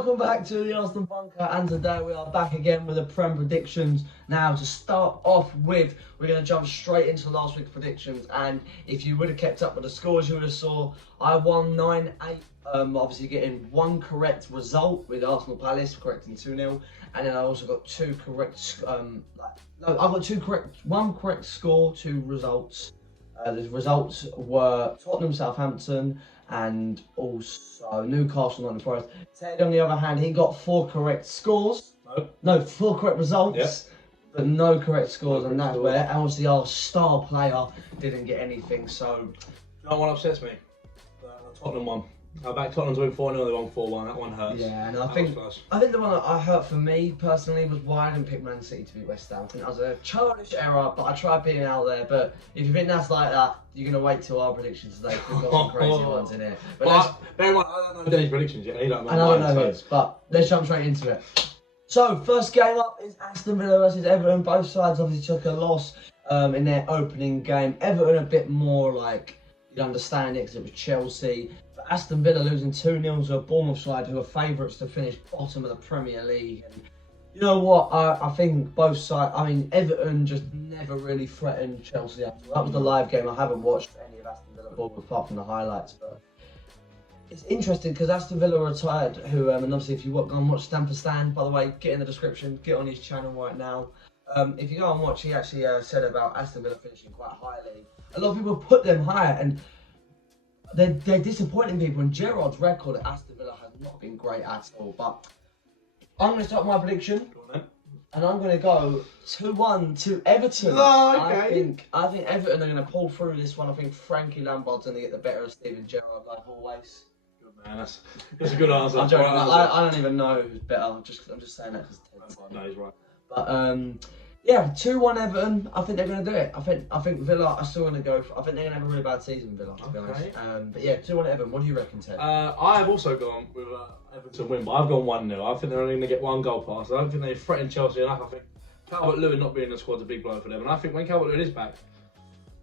welcome back to the Aston Bunker, and today we are back again with the Prem predictions. Now, to start off with, we're going to jump straight into last week's predictions, and if you would have kept up with the scores, you would have saw I won 9-8, obviously getting one correct result with Arsenal Palace, correcting 2-0, and then I also got two correct, one correct score, two results. The results were Tottenham, Southampton, and also Newcastle, Nottingham Forest. Ted, on the other hand, he got four correct scores. No, four correct results, but no correct scores, and that's where, and obviously our star player didn't get anything. So, that one upsets me. The Tottenham one. I backed Tottenham to win 4-0, they won 4-1. That one hurts. Yeah, and I think the one that hurt for me personally was why I didn't pick Man City to beat West Ham. I think that was a childish error, but I tried being out there. But if you think that's like that, you're going to wait till our predictions today. We've got some crazy ones in here. But bear in mind, I don't know Denny's predictions yet. And I don't know his, but let's jump straight into it. So, first game up is Aston Villa versus Everton. Both sides obviously took a loss in their opening game. Everton a bit more like, you'd understand it because it was Chelsea. Aston Villa losing 2-0 to a Bournemouth side who are favourites to finish bottom of the Premier League. And you know what? I think both sides. I mean, Everton just never really threatened Chelsea. That was the live game. I haven't watched any of Aston Villa ball apart from the highlights, but it's interesting because Aston Villa retired. Who and obviously if you go and watch Stand for Stand, by the way, get in the description. Get on his channel right now. If you go and watch, he actually said about Aston Villa finishing quite highly. A lot of people put them higher and. They're disappointing people, and Gerrard's record at Aston Villa has not been great at all. But I'm going to start my prediction, and I'm going to go 2-1 to Everton. Oh, okay. I think Everton are going to pull through this one. I think Frankie Lampard's going to get the better of Steven Gerrard, like always. Good man, that's a good answer. I'm joking. I don't even know who's better. I'm just saying that because no, he's right. But yeah, 2-1 Everton. I think they're going to do it. I think Villa are still going to go. I think they're going to have a really bad season, Villa, to be honest. But yeah, 2-1 Everton. What do you reckon, Ted? I've also gone with Everton win, but I've gone 1-0. I think they're only going to get one goal past. I don't think they threaten Chelsea enough. I think Calvert-Lewin not being in the squad's a big blow for them, and I think when Calvert-Lewin is back,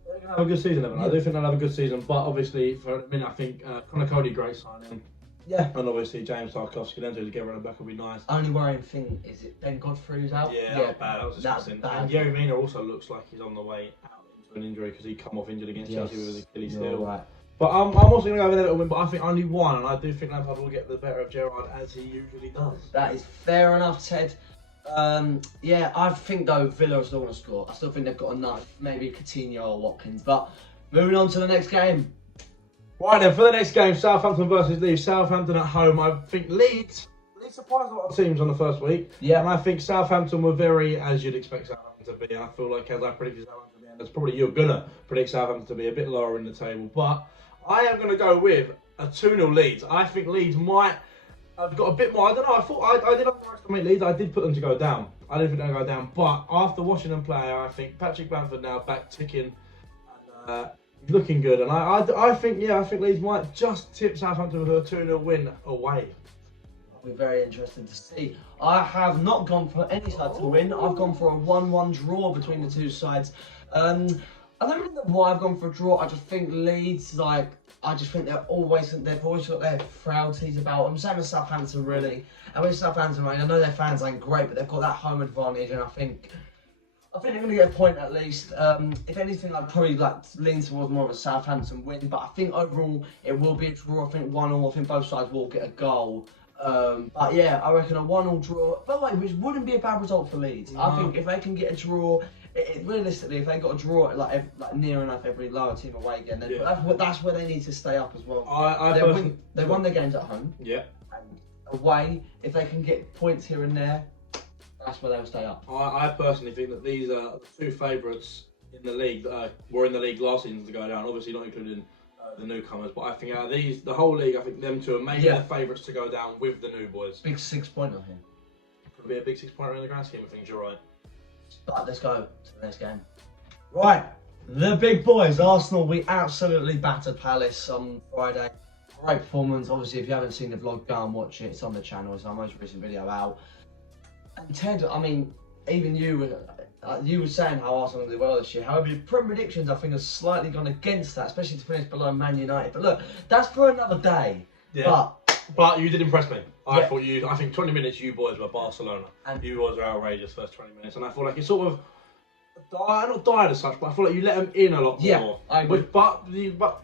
they're going to have a good season. Everton. I do think they'll have a good season, but obviously for a minute, I think Connor Cody great signing. Yeah. And obviously James Tarkowski, them two together on the back will be nice. Only worrying thing is it Ben Godfrey's out. Yeah, that was bad. That was disgusting. And Yerry Mina also looks like he's on the way out into an injury because he come off injured against Chelsea with his Achilles heel. Right. But I'm also going to go with Everton win, but I think only one, and I do think Lampard will get the better of Gerrard as he usually does. That is fair enough, Ted. Yeah, I think though Villa are still going to score. I still think they've got enough, maybe Coutinho or Watkins. But moving on to the next game. Right then, for the next game, Southampton versus Leeds. Southampton at home. I think Leeds surprised a lot of teams on the first week. Yeah. And I think Southampton were very, as you'd expect Southampton to be. And I feel like as I predicted Southampton to be, and that's probably you're going to predict Southampton to be a bit lower in the table. But I am going to go with a 2-0 Leeds. I think Leeds might have got a bit more. I don't know. I thought I did underestimate Leeds. I did put them to go down. I didn't think they'd go down. But after watching them play, I think Patrick Bamford now back ticking. And, looking good, and I think Leeds might just tip Southampton with a 2-0 win away. I'll be very interested to see. I have not gone for any side to win. I've gone for a 1-1 draw between the two sides. I don't really know why I've gone for a draw. I just think Leeds, they've always got their frailties about them. Same as Southampton, really. And with Southampton, I know their fans ain't great, but they've got that home advantage, and I think they're going to get a point at least. If anything, I'd probably lean towards more of a Southampton win. But I think overall it will be a draw. I think 1-1. I think both sides will get a goal. But yeah, I reckon a 1-1 draw. By the way, which wouldn't be a bad result for Leeds. I think if they can get a draw, realistically, if they got a draw like near enough every lower team away again, then that's where they need to stay up as well. They won their games at home. Yeah. And away, if they can get points here and there, that's where they'll stay up. I personally think that these are the two favourites in the league. Were in the league last season to go down. Obviously not including the newcomers, but I think out of these, the whole league, I think them two are maybe the favourites to go down with the new boys. Big 6-pointer here. Could be a big 6-pointer in the grand scheme of things. You're right. But let's go to the next game. Right, the big boys, Arsenal. We absolutely battered Palace on Friday. Great performance. Obviously, if you haven't seen the vlog, go and watch it. It's on the channel. It's our most recent video out. And Ted, I mean, even you were saying how Arsenal did well this year. However, your predictions, I think, have slightly gone against that, especially to finish below Man United. But look, that's for another day. Yeah. But you did impress me. I think 20 minutes you boys were Barcelona. And you boys were outrageous first 20 minutes. And I feel like it's sort of, not died as such, but I feel like you let them in a lot more. I agree. But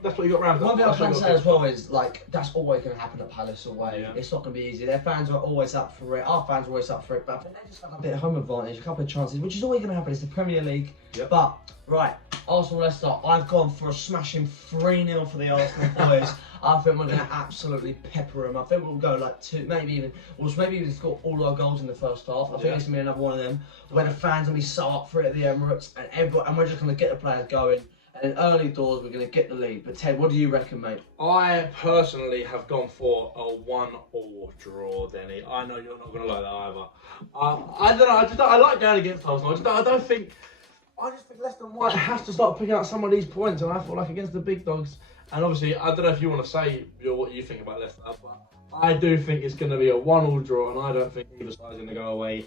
that's what you got around. One thing I can say as well is, like, that's always going to happen at Palace away. Yeah. It's not going to be easy. Their fans are always up for it. Our fans are always up for it. But I think they just have a bit of home advantage, a couple of chances, which is always going to happen. It's the Premier League. Yep. But, right, Arsenal-Leicester, I've gone for a smashing 3-0 for the Arsenal boys. I think we're going to absolutely pepper them. I think we'll go like maybe even score all our goals in the first half. I think it's going to be another one of them where the fans will be so up for it at the Emirates, and we're just going to get the players going. And in early doors, we're going to get the lead. But Ted, what do you reckon, mate? I personally have gone for a 1-1 draw, Denny. I know you're not going to like that either. I don't know. I like going against Arsenal. I just think Leicester might have to start picking out some of these points, and I feel like against the big dogs. And obviously, I don't know if you want to say what you think about Leicester, but I do think it's going to be a 1-1 draw, and I don't think either side is going to go away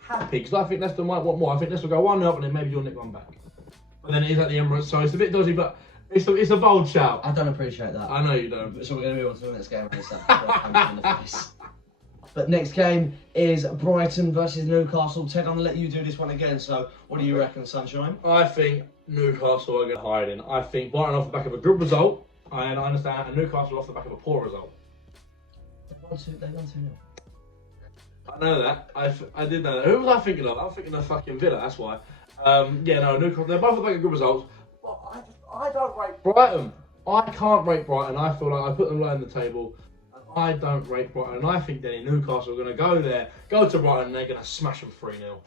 happy, because I think Leicester might want more. I think Leicester will go 1-0 and then maybe you'll nick one back. But then it is at the Emirates, so it's a bit dodgy, but it's a bold shout. I don't appreciate that. I know you don't. So we're going to move on to the next game. In the face. But next game is Brighton versus Newcastle. Ted, I'm going to let you do this one again. So what do you reckon, Sunshine? I think Newcastle are going to hide in. I think Brighton off the back of a good result, and I understand, and Newcastle off the back of a poor result. They won 2-0. I know that. I did know that. Who was I thinking of? I was thinking of fucking Villa, that's why. Newcastle, they're both off the back of good results. But I don't rate Brighton. I can't rate Brighton. I feel like I put them low in the table. I don't rate Brighton, and I think Denny, Newcastle are going to go to Brighton, and they're going to smash them 3-0.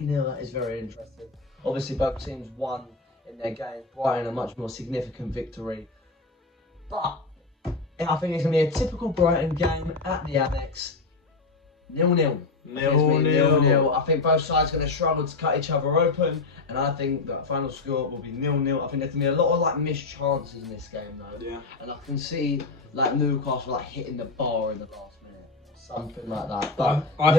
3-0, that is very interesting. Obviously, both teams won in their games. Brighton a much more significant victory. But I think it's going to be a typical Brighton game at the Amex. 0-0. 0-0. I think both sides are going to struggle to cut each other open, and I think the final score will be 0-0. I think there's going to be a lot of missed chances in this game though. Yeah. And I can see Newcastle hitting the bar in the last minute, something like that. But I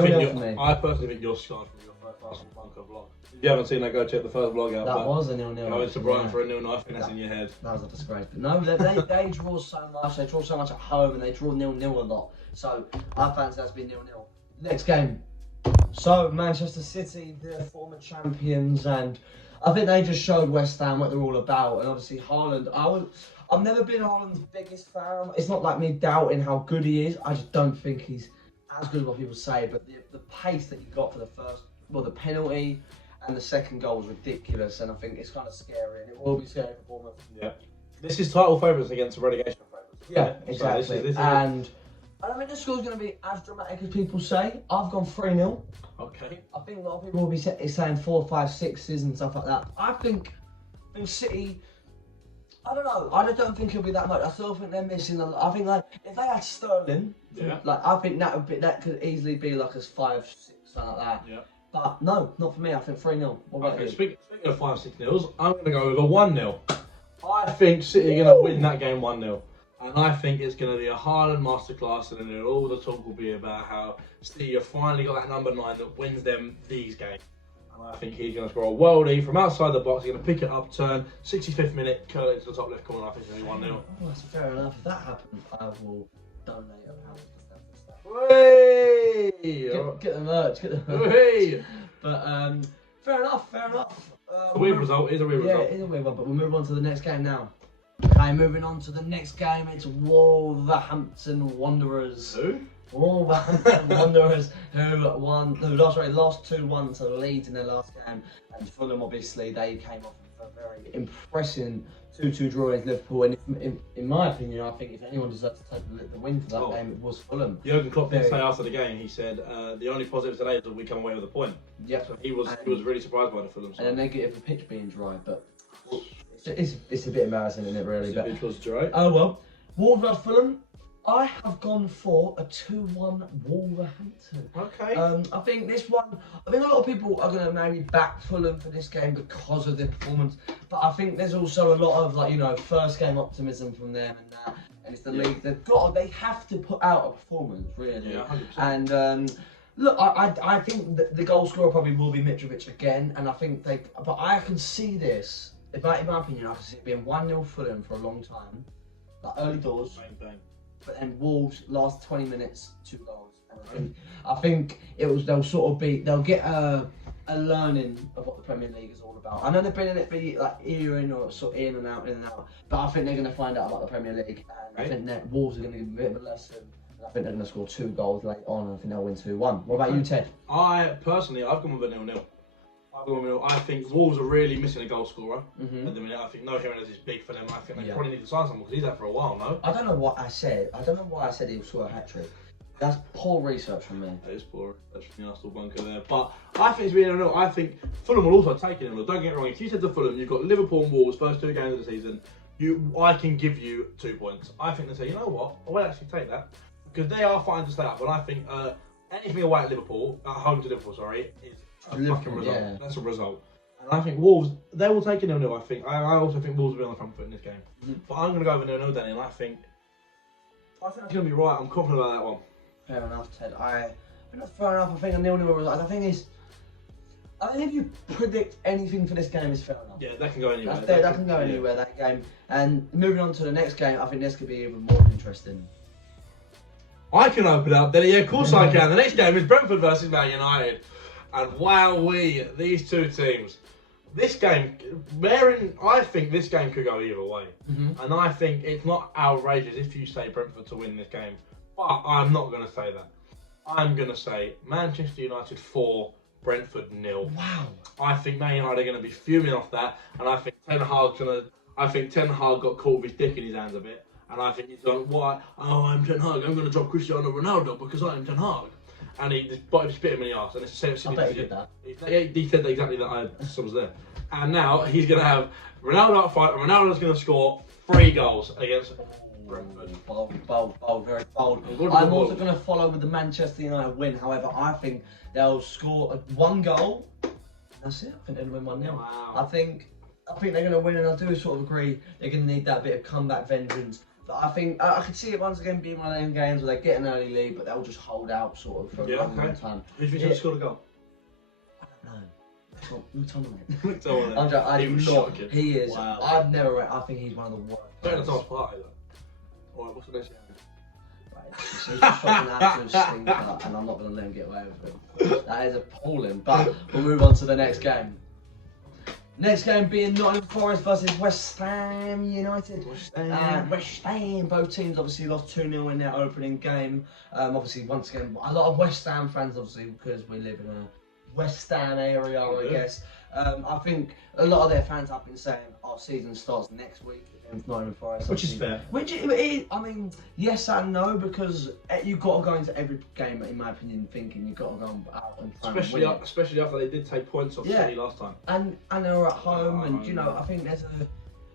personally think you're scarred from your first Arsenal bunker vlog. If you haven't seen that, go check the first vlog out. That was a 0-0. Going to Brighton for a 0-0. I think that's in your head. That was a disgrace. But no, they draw so much. They draw so much at home, and they draw 0-0 a lot. So I fancy that's been 0-0. Next game. So Manchester City, the former champions, and I think they just showed West Ham what they're all about. And obviously Haaland, I've never been Haaland's biggest fan. It's not like me doubting how good he is. I just don't think he's as good as what people say. But the pace that he got for the penalty and the second goal was ridiculous. And I think it's kind of scary. And it will be scary for Bournemouth. Yeah. This is title favourites against relegation favourites. Yeah, exactly. So this is I don't think the score's going to be as dramatic as people say. I've gone 3-0. Okay. I think a lot of people will be saying 4, 5, 6s and stuff like that. I think City, I don't know. I just don't think it'll be that much. I still think they're missing a lot. I think if they had Sterling, I think that could easily be a 5, 6, something like that. Yeah. But no, not for me. I think 3-0. Okay. Speaking of 5, 6 nils, I'm going to go with a 1-0. I think City are going to win that game 1-0. And I think it's going to be a Haaland masterclass, and then all the talk will be about how City have finally got that number 9 that wins them these games. And I think he's going to score a worldie from outside the box. He's going to pick it up, turn, 65th minute, curl it to the top left corner. I think it's going to be 1-0. Oh, that's fair enough. If that happens, I will donate £1 to Hey! Get the merch. Hey! But fair enough. A weird result. It's a weird result. Yeah, it is a weird one. But we'll move on to the next game now. Okay, moving on to the next game, it's Wolverhampton Wanderers. Who? Wolverhampton Wanderers, who lost 2-1 to Leeds in their last game, and Fulham, obviously, they came off with a very impressive 2-2 draw against Liverpool. And in my opinion, I think if anyone deserves to take the win for that game, it was Fulham. Jurgen Klopp did say after the game, he said, the only positive today is that we come away with a point. Yep. So he was really surprised by the Fulham side. And a negative, the pitch being dry, but it's a bit embarrassing, isn't it, really? But it was dry. Oh well. Wolves vs Fulham. I have gone for a 2-1 Wolverhampton. Okay. I think this one, a lot of people are going to maybe back Fulham for this game because of their performance. But I think there's also a lot of, first game optimism from them and that. And it's the league. They have to put out a performance, really. Yeah, 100%. And look, I think the goal scorer probably will be Mitrovic again. And I think but I can see this. In my opinion, I can see it being 1-0 Fulham for a long time. Early doors. Same thing. But then Wolves, last 20 minutes, 2 goals. I think they'll get a learning of what the Premier League is all about. I know they've been in it like in or sort of in and out, but I think they're going to find out about the Premier League, and I think that Wolves are going to give a bit of a lesson. And I think they're going to score 2 goals late on, and I think they'll win 2-1. What about you, Ted? I've gone with a 0-0. I think Wolves are really missing a goal scorer at the minute. I think No Jimenez is big for them. I think they probably need to sign someone because he's out for a while, no? I don't know what I said. I don't know why I said he'll score a hat-trick. That's poor research from me. That is poor. That's from the Arsenal bunker there. But I think it's been 0-0. I think Fulham will also take it 0-0. Don't get me wrong. If you said to Fulham, you've got Liverpool and Wolves first 2 games of the season, I can give you 2 points. I think they say, you know what? I will actually take that because they are fighting to stay up. But I think anything away at Liverpool, at home to Liverpool, sorry, is a fucking result. Yeah. That's a result. And I think Wolves, they will take it 0-0. I think. I also think Wolves will be on the front foot in this game. But I'm going to go with 0-0, Denny, and I think it's going to be right. I'm confident about that one. Fair enough, Ted. Fair enough. I think a 0-0 result. I think if you predict anything for this game, is fair enough. Yeah, that can go anywhere. That can go anywhere, that game. And moving on to the next game, I think this could be even more interesting. I can open up, Denny. Yeah, of course I can. The next game is Brentford versus Man United. And wowee, these 2 teams. This game, I think this game could go either way. And I think it's not outrageous if you say Brentford to win this game. But I'm not going to say that. I'm going to say Manchester United 4, Brentford 0. Wow. I think Man United are going to be fuming off that, and I think Ten Hag got caught with his dick in his hands a bit, and I think he's going, why? Oh, I'm Ten Hag. I'm going to drop Cristiano Ronaldo because I am Ten Hag. And he just bit him in the arse, and it's the same. I bet he did that. He said exactly that. I was there, and now he's going to have Ronaldo up front, and Ronaldo's going to score 3 goals against Brentford. Bold, very bold. I'm also going to follow with the Manchester United win. However, I think they'll score 1 goal. That's it. I think they'll win 1-0. Wow. I think they're going to win, and I do sort of agree they're going to need that bit of comeback vengeance. But I think I could see it once again being one of them games where they get an early lead, but they'll just hold out sort of for a long time. Who do you think scored a goal? I don't know. McTominay. He is. Wow. I think he's one of the worst. Better than Thomas Partey though. Alright, what's the next game? She's just shot an absolute stinker, and I'm not going to let him get away with it. That is appalling. But we'll move on to the next game. Next game being Nottingham Forest versus West Ham United. West Ham. Both teams obviously lost 2-0 in their opening game. Obviously, once again, a lot of West Ham fans, obviously, because we live in a West Ham area, I guess. I think a lot of their fans have been saying our season starts next week against Nottingham Forest. Which is fair. Which is, I mean, yes and no, because you've got to go into every game, in my opinion, thinking you've got to go out and try especially after they did take points off City last time. And they were at home, and you know, I think there's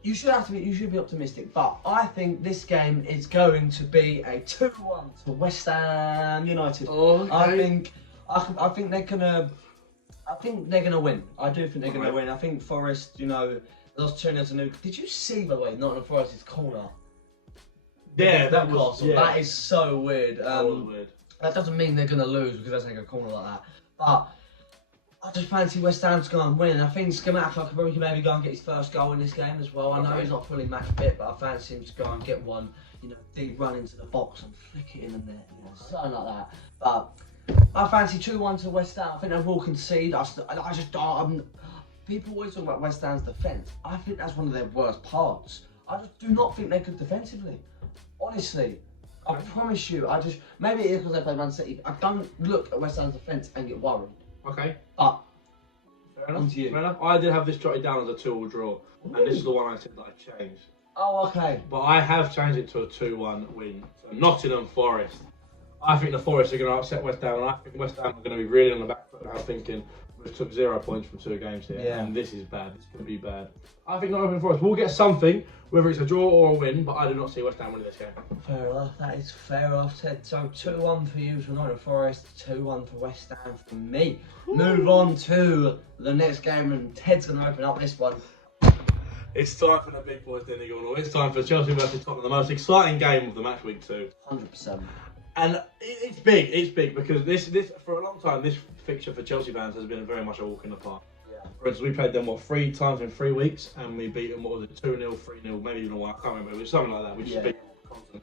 you should be optimistic, but I think this game is going to be a 2-1 to West Ham United. Okay. I think they're gonna. I think they're going to win. I do think they're going to win. I think Forest, you know, lost 2-0 to Newcastle. Did you see, by the way, Nottingham Forest's corner? Yeah, that Newcastle. was. Yeah. That is so weird. That was weird. That doesn't mean they're going to lose because they take a corner like that. But I just fancy West Ham to go and win. I think Scamacca could maybe go and get his first goal in this game as well. I know he's not fully match fit, but I fancy him to go and get one, you know, deep run into the box and flick it in the net, you know, something like that. But I fancy 2-1 to West Ham. I think they will concede. People always talk about West Ham's defence. I think that's one of their worst parts. I just do not think they're good defensively. Honestly, I promise you. Maybe it is because they play Man City. I don't look at West Ham's defence and get worried. Okay. But fair enough. I did have this jotted down as a 2-2 draw, and this is the one I said that I changed. Oh, okay. But I have changed it to a 2-1 win. So Nottingham Forest. I think the Forest are going to upset West Ham, and I think West Ham are going to be really on the back foot now, thinking we took 0 points from 2 games here, and this is bad. This could be bad. I think Nottingham Forest will get something, whether it's a draw or a win, but I do not see West Ham winning this game. Fair enough. That is fair enough, Ted. So 2-1 for you for Nottingham Forest, 2-1 for West Ham for me. Ooh. Move on to the next game, and Ted's going to open up this one. It's time for the big boys, Denny Gornall. It's time for Chelsea versus Tottenham, the most exciting game of the match week 2. 100%. And it's big because this for a long time, this fixture for Chelsea fans has been very much a walk in the park. Yeah. For instance, we played them 3 times in 3 weeks, and we beat them 2-0, 3-0, maybe even 1. I can't remember. It was something like that. We just beat them constantly.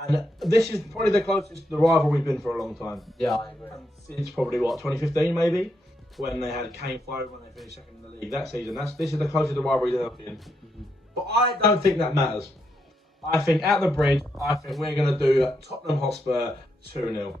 And this is probably the closest the rivalry we've been for a long time. Yeah, I agree. Since probably what 2015 maybe, when they had Kane Foden when they finished second in the league that season. This is the closest the rivalry they've been. But I don't think that matters. I think at the bridge, I think we're going to do Tottenham Hotspur 2-0.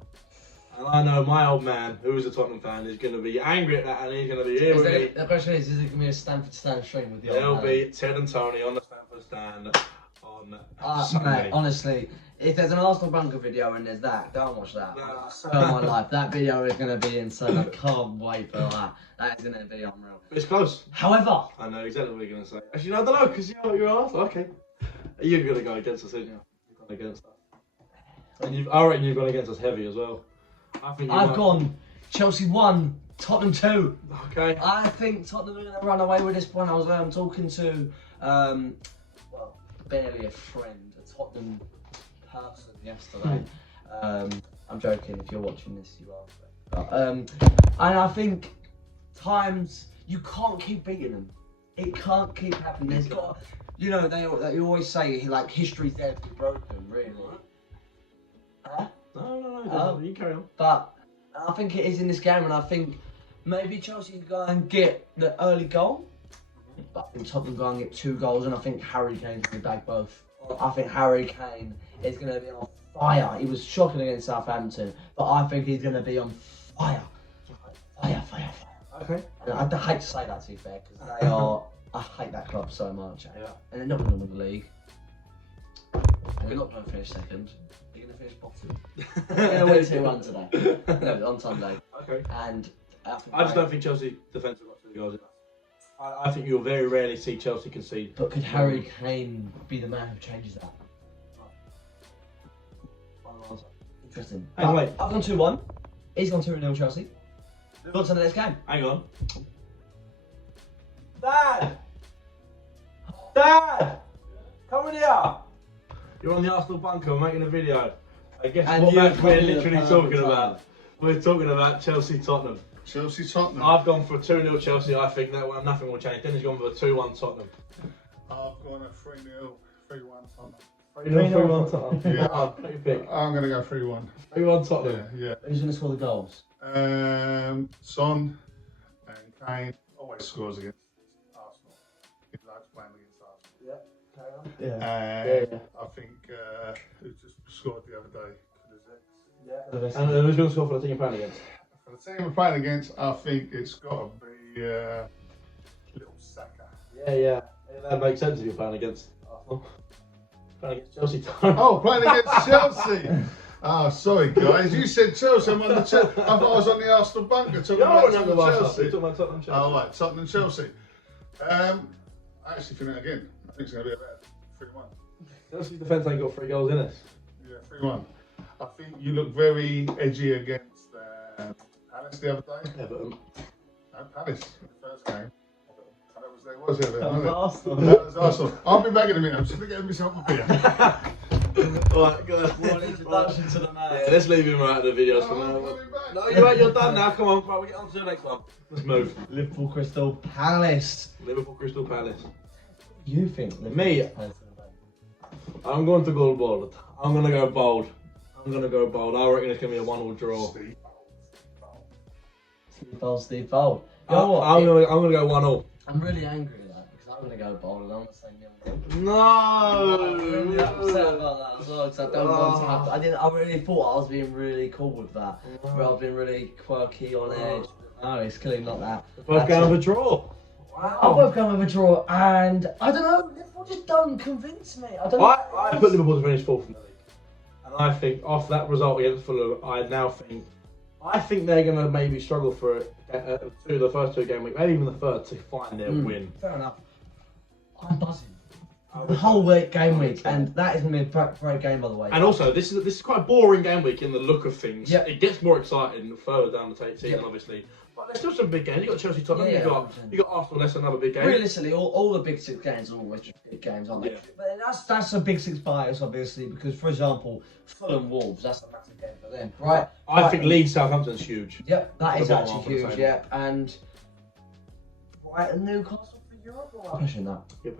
And I know my old man, who is a Tottenham fan, is going to be angry at that, and he's going to be here with me. The question is it going to be a Stamford stand stream with the There'll old be Ted and Tony on the Stamford stand on Sunday. Mate, honestly, if there's an Arsenal bunker video and there's that, don't watch that. I swear on my life, that video is going to be insane. I can't wait for that. That is going to be unreal. It's close. However, I know exactly what you're going to say. Actually, I don't know, because you're Arsenal. Okay. You're going to go against us, aren't you? You've gone against us. And I reckon you've gone against us heavy as well. I've gone Chelsea 1, Tottenham 2. Okay. I think Tottenham are going to run away with this one. I was talking to, well, barely a friend, a Tottenham person yesterday. I'm joking, if you're watching this, you are. And I think times, you can't keep beating them. It can't keep happening. There's got, you know, they always say, like, history's there to be broken, really. Huh? No, you carry on. But I think it is in this game, and I think maybe Chelsea can go and get the early goal. But I think Tottenham go and get 2 goals, and I think Harry Kane's going to bag both. I think Harry Kane is going to be on fire. He was shocking against Southampton, but I think he's going to be on fire. Fire. Okay. And I hate to say that, to be fair, because they are. I hate that club so much. Yeah. And they're not going to win the league. And they're not going to finish second. They're going to finish bottom. They're going to win 2-1 today. No, on Sunday. Okay. And I just don't think Chelsea defence have got 2 goals enough. I think you'll very rarely see Chelsea concede. But could Harry Kane be the man who changes that? Interesting. Hang on, wait. I've gone 2-1. He's gone 2-0 Chelsea. Move on to the next game. Hang on. Dad! Come in here! You're on the Arsenal bunker, we're making a video. I guess And what match we're probably literally the talking time. about. We're talking about Chelsea-Tottenham. Chelsea-Tottenham. I've gone for a 2-0 Chelsea. I think that one, nothing will change. Denny's gone for a 2-1 Tottenham. I've gone a 3-0, 3-1 Tottenham. 3-1 Tottenham. Yeah. What do you pick? I'm going to go 3-1. 3-1 Tottenham. Yeah. Who's going to score the goals? Son and Kane always scores against Arsenal. He likes playing against Arsenal. Yeah. I think who just scored the other day? And who's going to score for the team playing against? For the team we're playing against, I think it's got to be little Saka. Yeah. That makes sense if you're playing against Arsenal. Playing against Chelsea. Oh, playing against Chelsea. Oh, sorry guys. You said Chelsea. I'm on the Chelsea. I thought I was on the Arsenal bunker talking about Tottenham Chelsea. Talking about Tottenham Chelsea. Oh, right, Tottenham Chelsea. I actually think that again. I think it's going to be about 3-1. Chelsea's defence ain't got 3 goals in it. Yeah, 3-1. I think you look very edgy against Palace the other day. Everton. No, Palace in the first game. And that was Everton. That was Arsenal. That was Arsenal. I'll be back in a minute. I'm just going to get myself a beer. Alright, go on. What introduction to the man. Yeah, let's leave him right at the videos for now. No, you're done now. Come on, right, we get on to the next one. Let's move. Liverpool Crystal Palace. Liverpool Crystal Palace. You think? Me? I'm going to go bold. I'm going to go bold. I reckon it's going to be a 1-1 draw. Steve Bold. I'm going to go 1-1. I'm really angry at that because I'm going to go bold and I'm going to say nil. No! I'm really upset about that as well because I don't want to have. I really thought I was being really cool with that. But I was being really quirky on edge. No, it's clearly not that. Both going with a draw. I'm both going with a draw, and I don't know. Liverpool just don't convince me. I don't know. I put Liverpool to finish 4th in the league, and I think off that result against Fulham, I think they're going to maybe struggle for the first 2 game week, maybe even the third, to find their win. Fair enough. I'm buzzing. The whole game week, and that is going to be a great game, by the way. And also, this is quite a boring game week in the look of things. Yep. It gets more exciting further down the season, obviously. But there's still some big games. You got Chelsea, Tottenham. Yeah, you got Arsenal. That's another big game. Realistically, all the big 6 games are always just big games, aren't they? Yeah. But that's a big 6 bias, obviously, because, for example, Fulham Wolves, that's a massive game for them, right? I think Leeds Southampton's huge. Yep, that is The bottom actually half of the huge. table. Yeah, and Brighton Newcastle for Europe. Or am I pushing that? Yeah,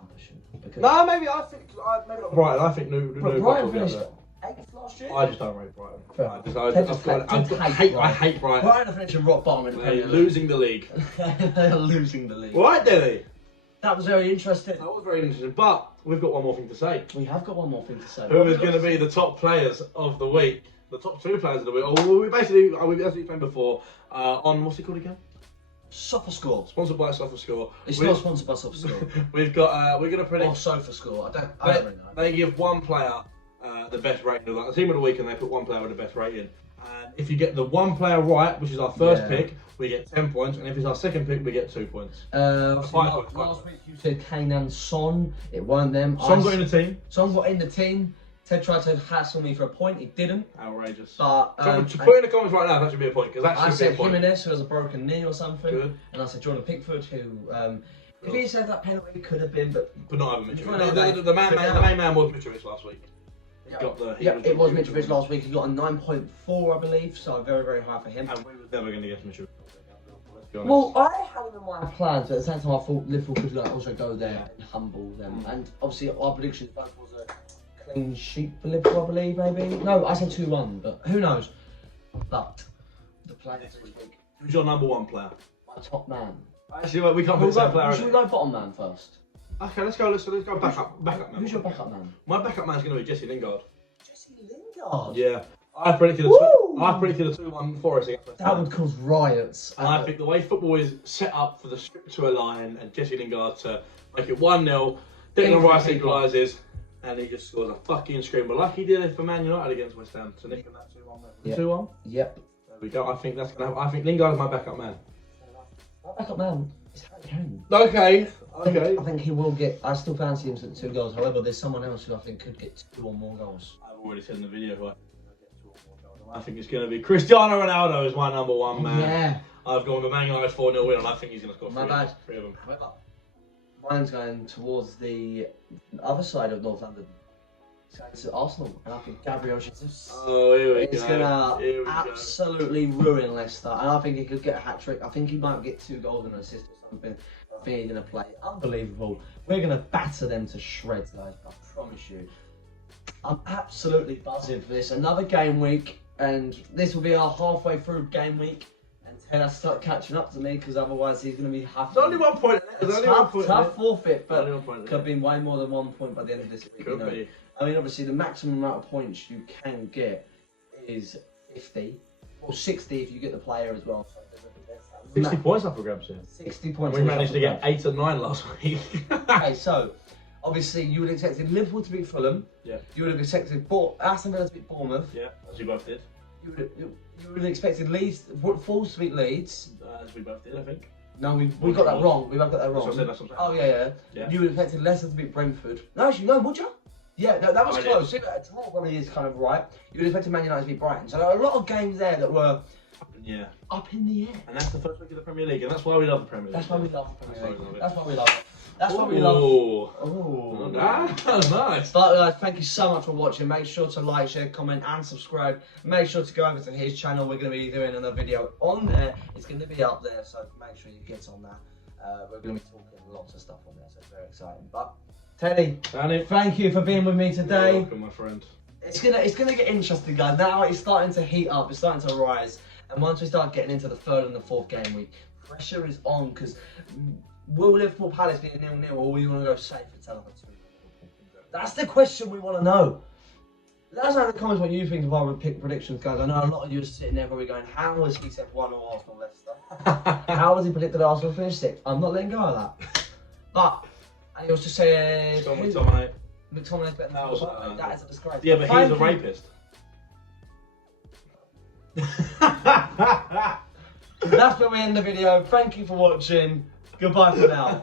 I'm pushing. Because No, maybe I think maybe not Brighton. I think Brighton Newcastle finished will get 8th last year. there. I just don't rate Brighton. Fair. I hate Brighton. Brighton are finishing rock bottom in the Premier They're League. losing the league. They are losing the league. Right, Denny. That was very interesting. That was very interesting. But we've got one more thing to say. We have got one more thing to say. Who is going to be the top players of the week? The top 2 players of the week. Or we basically, as we explained before, on what's it called again? SofaScore. Sponsored by SofaScore. It's not sponsored by SofaScore. We've got. We're going to predict. Or SofaScore. I don't really know. They give one player the best rating. Like the team of the week, and they put one player with the best rating. And if you get the one player right, which is our first pick, we get 10 points. And if it's our second pick, we get 2 points. Last week you said Kane and Son. It weren't them. Son got in the team. Son got in the team. Ted tried to hassle me for a point. He didn't. Outrageous. But to put in the comments right now, that should be a point. Because I said Jimenez, who has a broken knee or something. Good. And I said Jordan Pickford, who if he said that penalty could have been, but not having Mitrovic. The main man was Mitrovic last week. It was Mitrovic last week. He got a 9.4, I believe. So very, very high for him. And we was never going to get Mitrovic. Well, I had him in my plans, but at the same time, I thought Liverpool could also go there and humble them. And obviously, our predictions both was a clean sheet for Liverpool, I believe, maybe. No, I said 2-1, but who knows? But the players this week. Who's your number 1 player? My top man. Actually, we can't put the same player. Should we go bottom man first? Okay, let's go backup man. Who's your backup man? My backup man's going to be Jesse Lingard. Jesse Lingard? Yeah. I predicted a 2-1 Forest against West Ham. That would cause riots. And I think the way football is set up for the script to align and Jesse Lingard to make it 1-0, Declan Rice equalises, and he just scores a fucking screamer like he did for Man United against West Ham. So nicking that 2-1. 2-1? Yep. There we go. I think that's going to happen. I think Lingard is my backup man. My backup man is Harry Kane. Okay. I think he will get. I still fancy him to 2 goals. However, there's someone else who I think could get 2 or more goals. I've already said in the video who I think will get 2 or more goals. I think it's going to be Cristiano Ronaldo is my number 1 man. Yeah. I've gone with Man United 4-0 win, and I think he's going to score 3 of them. However, mine's going towards the other side of North London. It's going to Arsenal, and I think Gabriel Jesus is going to absolutely ruin Leicester, and I think he could get a hat-trick. I think he might get 2 goals and an assist or something. I think he's going to play unbelievable. We're going to batter them to shreds, guys, I promise you. I'm absolutely buzzing for this. Another game week, and this will be our halfway through game week. And Ted has to start catching up to me, because otherwise he's going to be happy. There's only 1 point. Tough forfeit, but could be way more than 1 point by the end of this week. Could be. I mean, obviously, the maximum amount of points you can get is 50, or 60 if you get the player as well. So 60 points up for grabs here. 60 points. We managed to get 8 and 9 last week. Okay, so obviously you would have expected Liverpool to beat Fulham. Yeah. You would have expected Aston Villa to beat Bournemouth. Yeah, as we both did. You would have expected Wolves to beat Leeds. As we both did, I think. No, we got that wrong. We both got that wrong. That's what I said. Oh yeah. You would have expected Leicester to beat Brentford. No, actually, no, would you? Yeah, no, that was close. Tomorrow probably is kind of right. You would expect Man United to beat Brighton. So there are a lot of games there that were up in the air. And that's the first week of the Premier League, and that's why we love the Premier League. That's why we love the Premier League. That's why we love it. That's why we love it. Oh, that was nice. But thank you so much for watching. Make sure to like, share, comment, and subscribe. Make sure to go over to his channel. We're going to be doing another video on there. It's going to be up there, so make sure you get on that. We're going to be talking lots of stuff on there, so it's very exciting. But Teddy, thank you for being with me today. You're welcome, my friend. It's gonna get interesting, guys. Now it's starting to heat up. It's starting to rise, and once we start getting into the 3rd and the 4th game week, pressure is on. Because will Liverpool Palace be a 0-0, or we want to go safe and tell them it's 2-0? That's the question we want to know. Let us know in the comments what you think of our predictions, guys. I know a lot of you are sitting there probably going, "How has he said 1-0 Arsenal Leicester? How has he predicted Arsenal finish 6th?" I'm not letting go of that. But and he was just saying McTominay's better than that is a disgrace. Yeah, but he's a rapist. That's where we end the video. Thank you for watching. Goodbye for now.